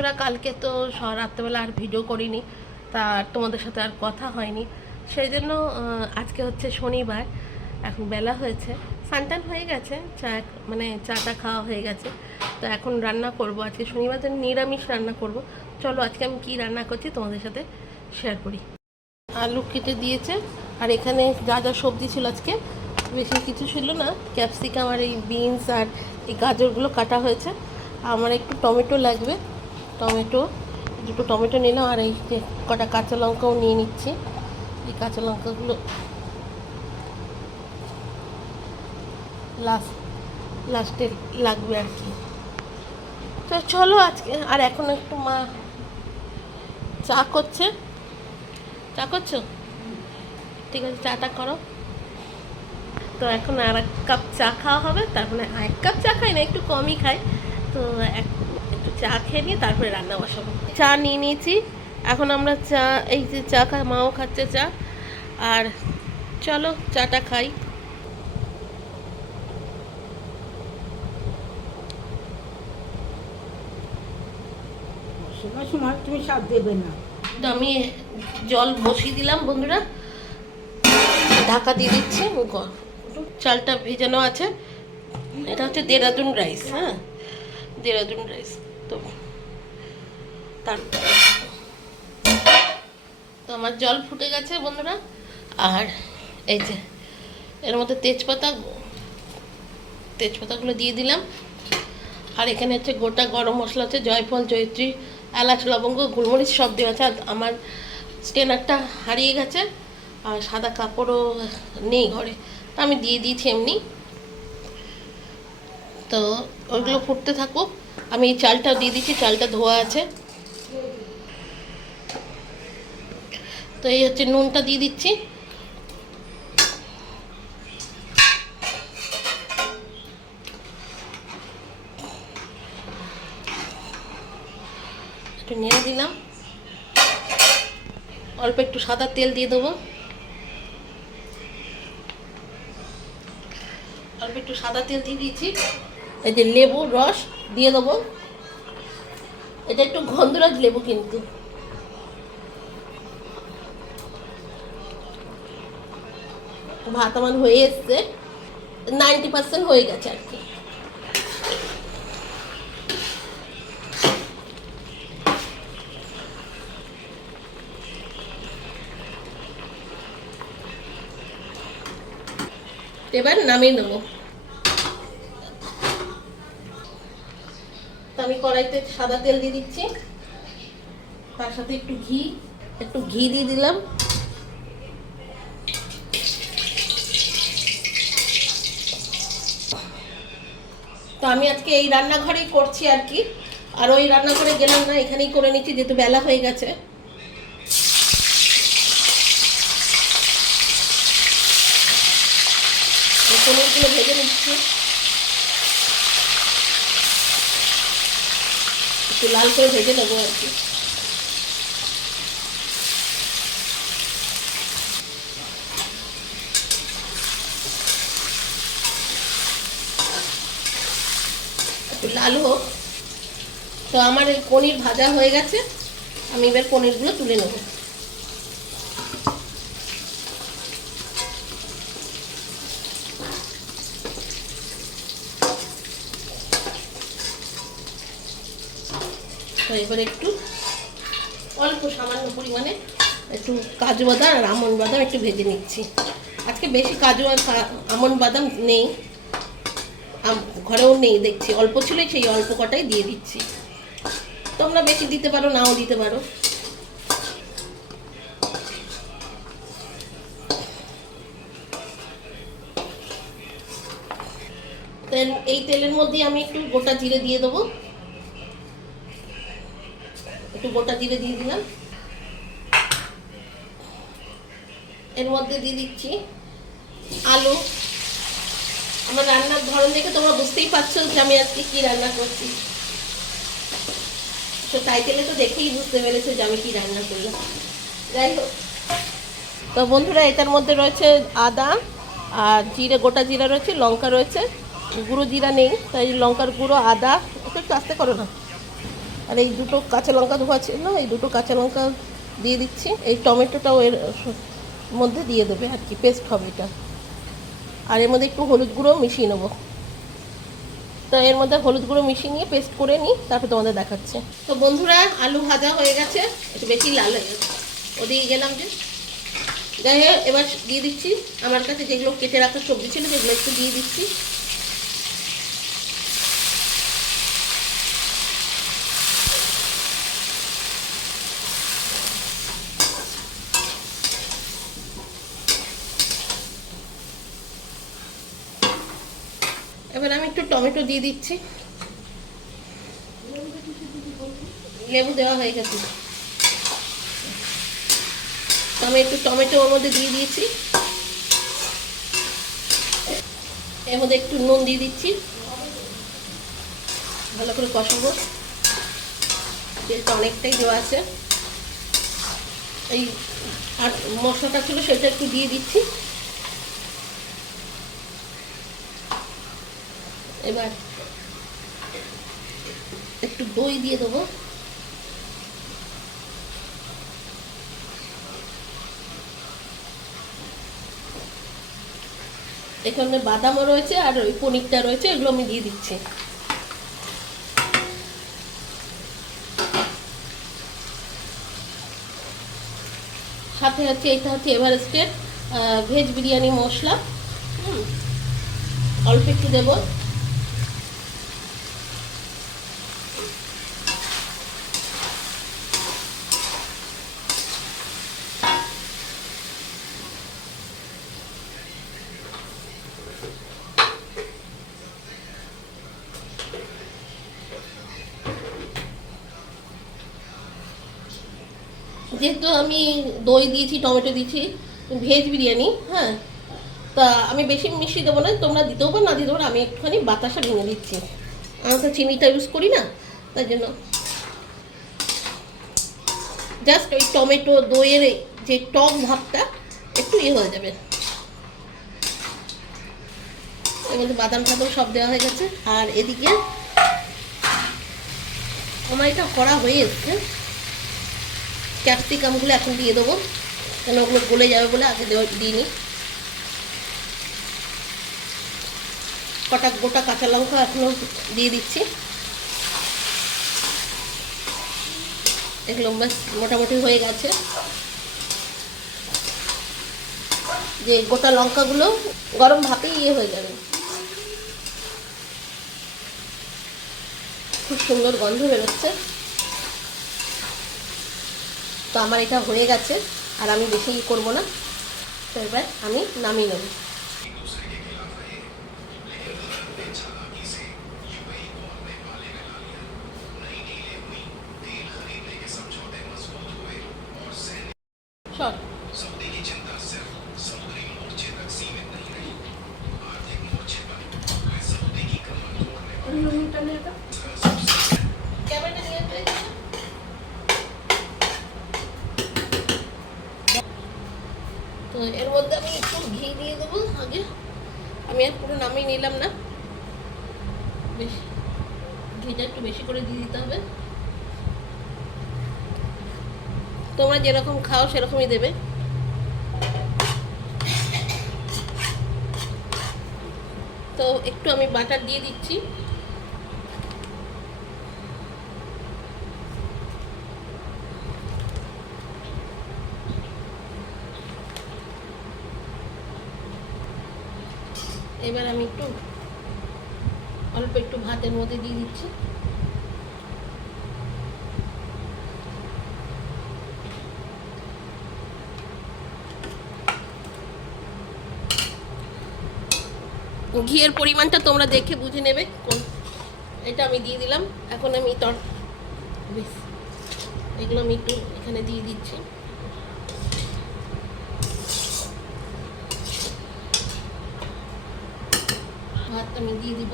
বন্ধুরা, কালকে তো রাত্রেবেলা আর ভিডিও করিনি, তা তোমাদের সাথে আর কথা হয়নি। সেই জন্য আজকে হচ্ছে শনিবার, এখন বেলা হয়েছে, স্নান হয়ে গেছে, মানে চাটা খাওয়া হয়ে গেছে। তো এখন রান্না করব, আজকে শনিবার দিন নিরামিষ রান্না করব। চলো আজকে আমি কি রান্না করছি তোমাদের সাথে শেয়ার করি। আলু কেটে দিয়েছে, আর এখানে যা যা সবজি ছিল, আজকে বেশি কিছু ছিল না, ক্যাপসিকাম আর এই বিনস আর এই গাজরগুলো কাটা হয়েছে। আমার একটু টমেটো লাগবে, দুটো টমেটো নিলাম, আর এই যে কটা কাঁচা লঙ্কাও নিয়ে নিচ্ছি। এই কাঁচা লঙ্কাগুলো লাস্টে লাগবে আর কি। তো চলো আজকে, আর এখন একটু মা চা করছো? ঠিক আছে, চাটা করো। তো এখন আর এক কাপ চা খাওয়া হবে, তারপরে এক কাপ চা খাই না, একটু কমই খাই। তো একটু চা খেয়ে নিয়ে তারপরে রান্না বসাবো। চা নিয়ে নিয়েছি, এখন আমরা চা, এই যে চা খাই, মাও খাচ্ছে চা। আর চলো চাটা খাই। সময় তুমি স্বাদ দেবে না। তো আমি জল বসিয়ে দিলাম বন্ধুরা, ঢাকা দিয়ে দিচ্ছি। চালটা ভেজানো আছে, এটা হচ্ছে দেরাদুন রাইস। হ্যাঁ, দেরাদুন রাইস। তো তো আমার জল ফুটে গেছে বন্ধুরা, আর এই যে এর মধ্যে তেজপাতাগুলো দিয়ে দিলাম। আর এখানে হচ্ছে গোটা গরম মশলা আছে, জয়ফল, জয়ত্রী, এলাচ, লবঙ্গ, গোলমরিচ সব দেওয়া আছে। আর আমার স্টেনারটা হারিয়ে গেছে, আর সাদা কাপড়ও নেই ঘরে, তো আমি দিয়ে দিয়েছি এমনি। তো ওইগুলো ফুটতে থাকুক, আমি এই চালটাও দিয়ে দিচ্ছি, চালটা ধোয়া আছে। তো এই হচ্ছে নুনটা দিয়ে দিচ্ছি। একটু নেড়ে দিলাম, অল্প একটু সাদা তেল দিয়ে দেবো, অল্প একটু সাদা তেল দিয়ে দিয়েছি। এই যে লেবুর রস দিয়ে দেবো, এটা একটু গন্ধরাজ লেবু কিন্তু। ভাত আমার হয়ে এসছে, 90% হয়ে গেছে আর কি। এবার নামিয়ে নেবো। আমি কড়াইতে সাদা তেল দিয়ে দিচ্ছি, তার সাথে একটু ঘি দিয়ে দিলাম। তো আমি আজকে এই রান্নাঘরেই করছি আর কি, আর ওই রান্নাঘরে গেলাম না, এখানেই করে নিচ্ছি যেহেতু বেলা হয়ে গেছে। পনিরগুলো ভেজে নিচ্ছি, একটু লাল করে ভেজে নেবো আর কি। একটু লাল হোক। তো আমার এই পনির ভাজা হয়ে গেছে, আমি এবার পনিরগুলো তুলে নেব। তো এবার একটু অল্প সামান্য পরিমাণে একটু কাজু বাদাম আর আমন্ড বাদাম একটু ভেজে নিচ্ছি। আজকে বেশি কাজু আর আমন্ড বাদাম নেই, ঘরেও নেই দেখছি, অল্প ছিল, সেই অল্প কটাই দিয়ে দিচ্ছি। তোমরা বেশি দিতে পারো, নাও দিতে পারো। এই তেলের মধ্যে আমি একটু গোটা জিরে দিয়ে দেবো, একটু গোটা জিরে দিয়ে দিলাম। এর মধ্যে দিয়ে দিচ্ছি আলু। আমার রান্নার ধরন দেখে তোমরা বুঝতেই পারছো যে আমি আজকে কি রান্না করছি। তো টাইটেলে তো দেখেই বুঝতে পেরেছো যে আমি কি রান্না করলাম। যাই হোক, তো বন্ধুরা এটার মধ্যে রয়েছে আদা আর জিরে, গোটা জিরা রয়েছে, লঙ্কা রয়েছে, গুঁড়ো জিরা নেই, তাই লঙ্কার গুঁড়ো, আদা, একটু আস্তে করো না, আর এই দুটো কাঁচা লঙ্কা ধোয়া ছিল, এই দুটো কাঁচা লঙ্কা দিয়ে দিচ্ছি। এই টমেটোটাও এর মধ্যে দিয়ে দেবে আর কি, পেস্ট হবে এটা। আর এর মধ্যে একটু হলুদ গুঁড়ো মিশিয়ে নেবো। তো এর মধ্যে হলুদ গুঁড়ো মিশিয়ে নিয়ে পেস্ট করে নিই, তারপর তোমাদের দেখাচ্ছে। তো বন্ধুরা, আলু ভাজা হয়ে গেছে, একটু বেশি লাল হয়ে গেছে, ওদিকে গেলাম যে। যাই হোক, এবার দিয়ে দিচ্ছি আমার কাছে যেগুলো কেটে রাখা সবজি ছিল, সেগুলো একটু দিয়ে দিচ্ছি। এবার আমি একটু টমেটো দিয়ে দিচ্ছি। লেবু দেওয়া হয়ে গেছে, তো আমি একটু টমেটো ওর মধ্যে দিয়ে দিয়েছি। এর মধ্যে একটু নুন দিয়ে দিচ্ছি, ভালো করে কষাবো। তেলটা অনেকটাই দেওয়া আছে। এই আর মশলাটা ছিল সেটা একটু দিয়ে দিচ্ছি। এবার একটু দই দিয়ে দেবো। এখানে বাদামও রয়েছে আর ওই পনিরটা রয়েছে, এগুলো আমি দিয়ে দিচ্ছি। সাথে হচ্ছে এটা হচ্ছে এভারেস্টের ভেজ বিরিয়ানি মশলা, অল্প একটু দেবো। যেহেতু আমি দই দিয়েছি, টমেটো দিয়েছি, ভেজ বিরিয়ানি, হ্যাঁ, তা আমি বেশি মিষ্টি দেবো না। তোমরা দিতেও পারো, না দিতেও পারো, আমি একটুখানি বাতাসা ভেঙে দিচ্ছি। আমি তো চিনিটা ইউজ করি না, তাই জন্য জাস্ট ওই টমেটো দইয়ের যে টক ভাবটা একটু ইয়ে হয়ে যাবে। এর মধ্যে বাদাম টাদাম সব দেওয়া হয়ে গেছে। আর এদিকে আমার এটা করা হয়ে এসছে। ক্যাপসিকামগুলো এখন দিয়ে দেবো, কেন ওগুলো গলে যাবে বলে আগে দিইনি। কটা গোটা কাঁচা লঙ্কা এখনো দিয়ে দিচ্ছি। এগুলো মোটামুটি হয়ে গেছে। যে গোটা লঙ্কাগুলো গরম ভাতেই ইয়ে হয়ে যাবে, খুব সুন্দর গন্ধ বেরোচ্ছে। তো আমার এটা হয়ে গেছে, আর আমি বেশি ই করবো না। তো এবার আমি নামিয়ে নেব। সর ক্যামেরাটা নিয়ে আসবে। তো এর মধ্যে আমি একটু ঘি দিয়ে দেবো আগে। আমি আর পুরো নামিয়ে নিলাম না, বেশ ঘিটা একটু বেশি করে দিয়ে দিতে হবে। তোমরা যেরকম খাও সেরকমই দেবে। তো একটু আমি বাটার দিয়ে দিচ্ছি। এবার আমি একটু অল্প একটু ভাতের মধ্যে দিয়ে দিচ্ছি। ঘিয়ের পরিমাণটা তোমরা দেখে বুঝে নেবে। এটা আমি দিয়ে দিলাম। এখন আমি বেশ এগুলো আমি একটু এখানে দিয়ে দিচ্ছি। ভাত আমি দিয়ে দিব।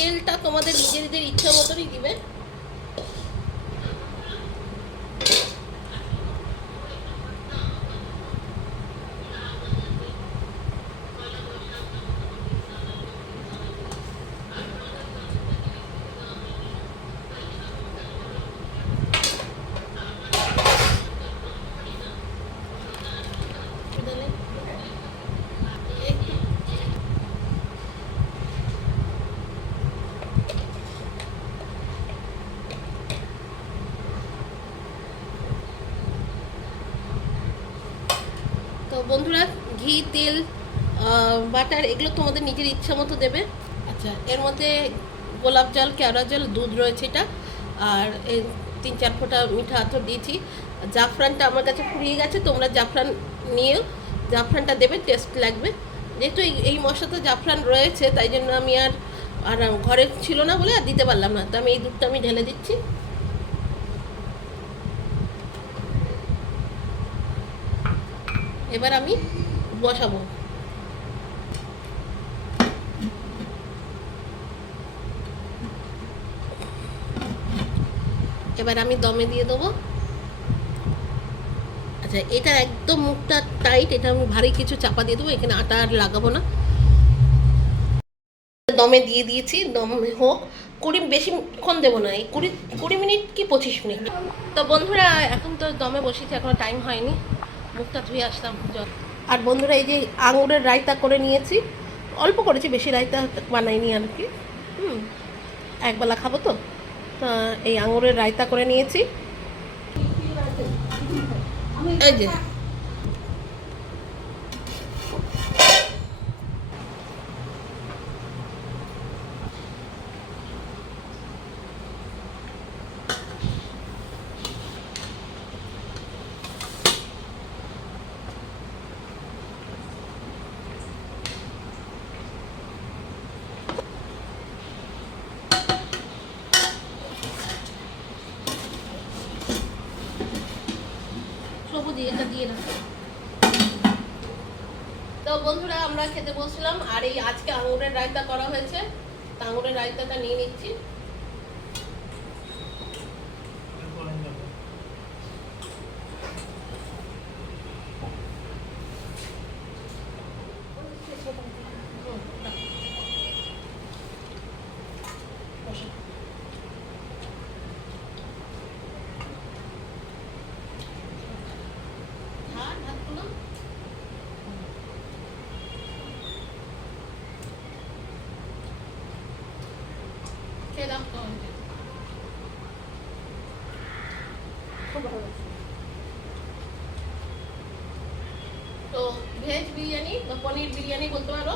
তেলটা তোমাদের নিজের নিজেদের ইচ্ছা মতনই দিবে। তো বন্ধুরা, ঘি, তেল, বাটার এগুলো তোমাদের নিজের ইচ্ছা মতো দেবে। আচ্ছা, এর মধ্যে গোলাপ জল, কেওড়া জল, দুধ রয়েছে এটা, আর এই 3-4 ফোঁটা মিঠা আতর দিয়েছি। জাফরানটা আমার কাছে ফুরিয়ে গেছে, তোমরা জাফরান নিয়েও জাফরানটা দেবে, টেস্ট লাগবে। যেহেতু এই মশলাতে জাফরান রয়েছে, তাই জন্য আমি আর ঘরে ছিল না বলে আর দিতে পারলাম না, তো আমি এই দুধটা আমি ঢেলে দিচ্ছি। এবার আমি বসাবো। এবার আমি দমে দিয়ে দেবো। আচ্ছা, এটা একদম মুখটা টাইট, এটা আমি ভারী কিছু চাপা দিয়ে দেবো, এখানে আটা আর লাগাবো না। দমে দিয়ে দিয়েছি, দমে হোক। বেশিক্ষণ দেবো না, এই 20 মিনিট কি 25 মিনিট। তো বন্ধুরা, এখন তো দমে বসেছি, এখনো টাইম হয়নি, মুখটা ধুয়ে আসলাম জল। আর বন্ধুরা, এই যে আঙুরের রায়তা করে নিয়েছি, অল্প করেছি, বেশি রায়তা বানাইনি আর কি। একবেলা খাবো তো, এই আঙুরের রায়তা করে নিয়েছি। এই যে সবুজ, এটা দিয়ে রাখো। তো বন্ধুরা, আমরা খেতে বসলাম, আর এই আজকে আঙুরের রায়তা করা হয়েছে, তা আঙুরের রায়তাটা নিয়ে নিচ্ছি। তো ভেজ বিরিয়ানি বা পনির বিরিয়ানি বলতে পারো,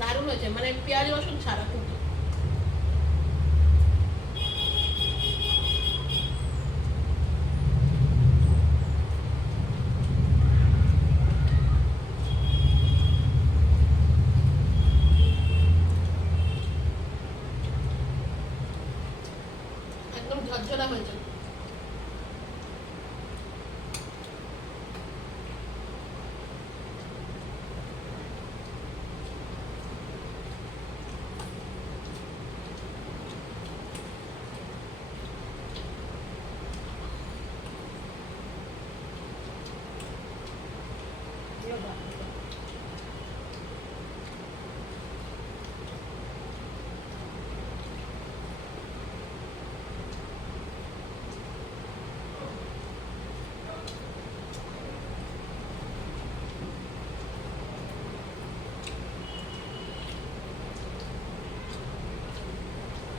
দারুণ হয়েছে, মানে পেঁয়াজ রসুন ছাড়া। কিন্তু একদম ঝরঝরা হয়েছে।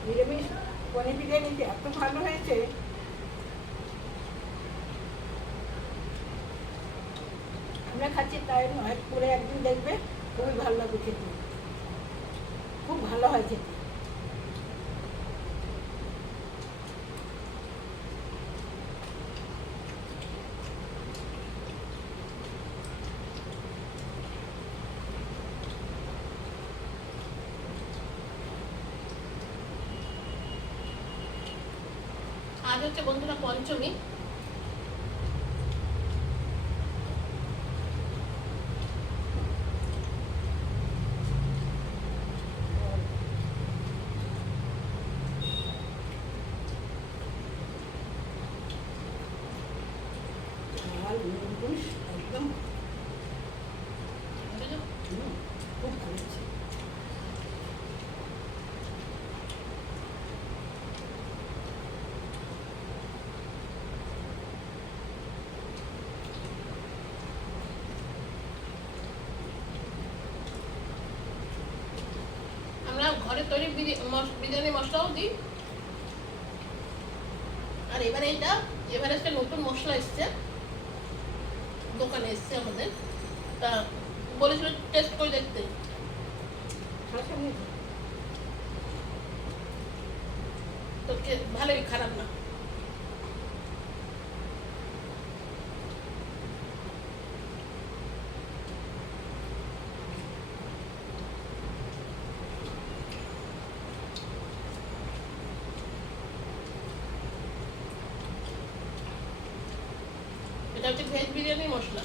নিরামিষ পনির বিরিয়ানিটা এত ভালো হয়েছে, আমরা খাচ্ছি তাই নয়, পরে একদিন দেখবে খুবই ভালো লাগবে খেতে, খুব ভালো হয় খেতে। আজ হচ্ছে বন্ধুরা পঞ্চমী। ঝাল নুন একদম খুব ভালো হচ্ছে। আমরা ঘরে তৈরি বিরিয়ানি মশলাও দিই। আর এবারে এটা এভারেস্টের নতুন মশলা এসছে, দোকানে এসছে আমাদের, তা বলেছিল টেস্ট করে দেখতে। তো ভালোই, খারাপ না। এটা হচ্ছে ভেজ বিরিয়ানি মশলা।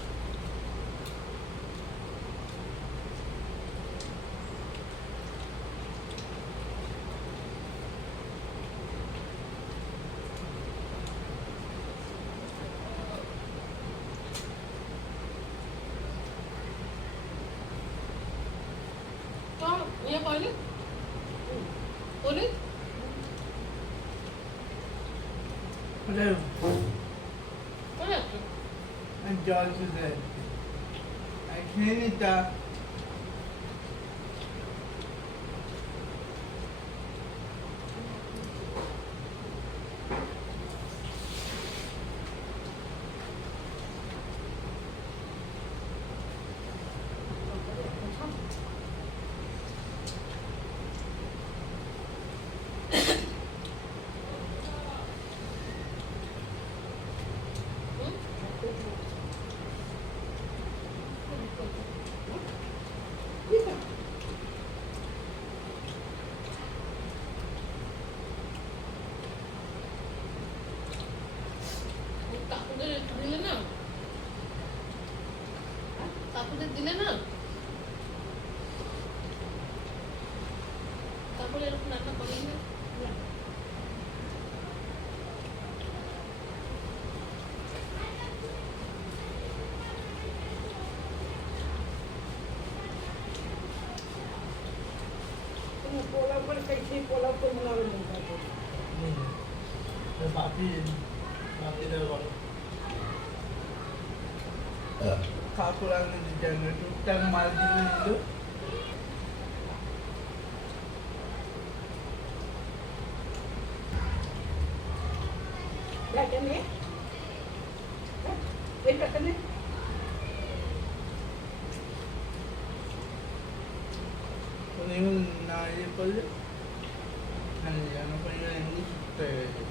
তো ইয়ে পাইনি বলি Hello, করে আছে। I'm George today. I came in the কাকুদের দিলে না, কাকুদের দিলে না, কাকুরা এরকম রান্না করেন না। পোলাও করে খাইছি, পোলাও তো মনে হবে না। বাকি বলো কাকুর আগে দিতে হবে টুকটাক মাল দিয়ে দিল এটা নিয়ে এইটা নিয়ে উনি না ইয়ে করলে হ্যাঁ যেন পরিবার এমনি সুস্থ হয়ে গেছে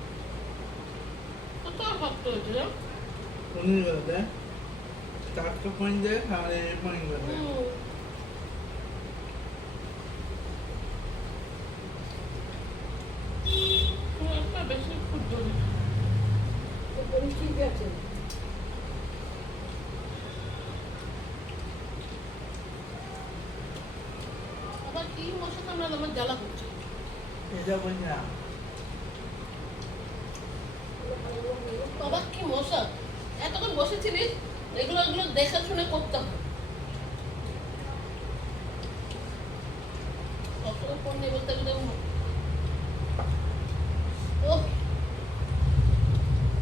কত ভক্ত হয়েছিল। উনি বলতে চারশো পয়েন্ট দেয় তাহলে পয়েন্ট করবে বেশি ক্ষুদ্র ঠিক আছে। আবার কি মশা কামড়ালো, আমার জ্বালা করছে। এটা বলছি না বাবা কি মশা, এতক্ষণ বসেছিলিস, এগুলো এগুলো দেখে শুনে করতে হবে। সবসময় ফোন নিয়ে বলতে গেলে ও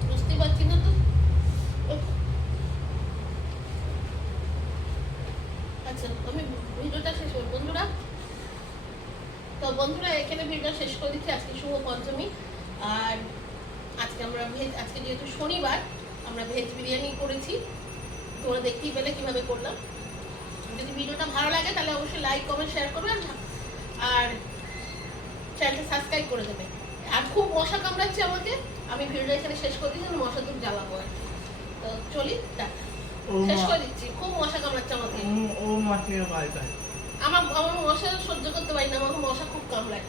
বুঝতে পারছি না তো। উফ। আচ্ছা আমি ভিডিওটা শেষ করব বন্ধুরা। তো বন্ধুরা এখানে ভিডিওটা শেষ করে দিচ্ছি। আজকে শুভ পঞ্চমী, আর আজকে আমরা আজকে যেহেতু শনিবার আমরা ভেজ বিরিয়ানি করেছি, তোমরা দেখতেই পেলে কিভাবে করলাম। যদি ভিডিওটা ভালো লাগে তাহলে অবশ্যই লাইক কমেন্ট শেয়ার করবে, আর চ্যানেলটা সাবস্ক্রাইব করে দেবে। আর খুব মশা কামড়াচ্ছে আমাকে, আমি ভিডিওটা এখানে শেষ করে দিচ্ছি, মশা খুব জ্বালাবো আর কি। তো চলি শেষ করে দিচ্ছি, খুব মশা কামড়াচ্ছে আমাকে। ও মাসে বাই বাই আমার মশা সহ্য করতে পারি না, আমাকে মশা খুব কামড়ায়।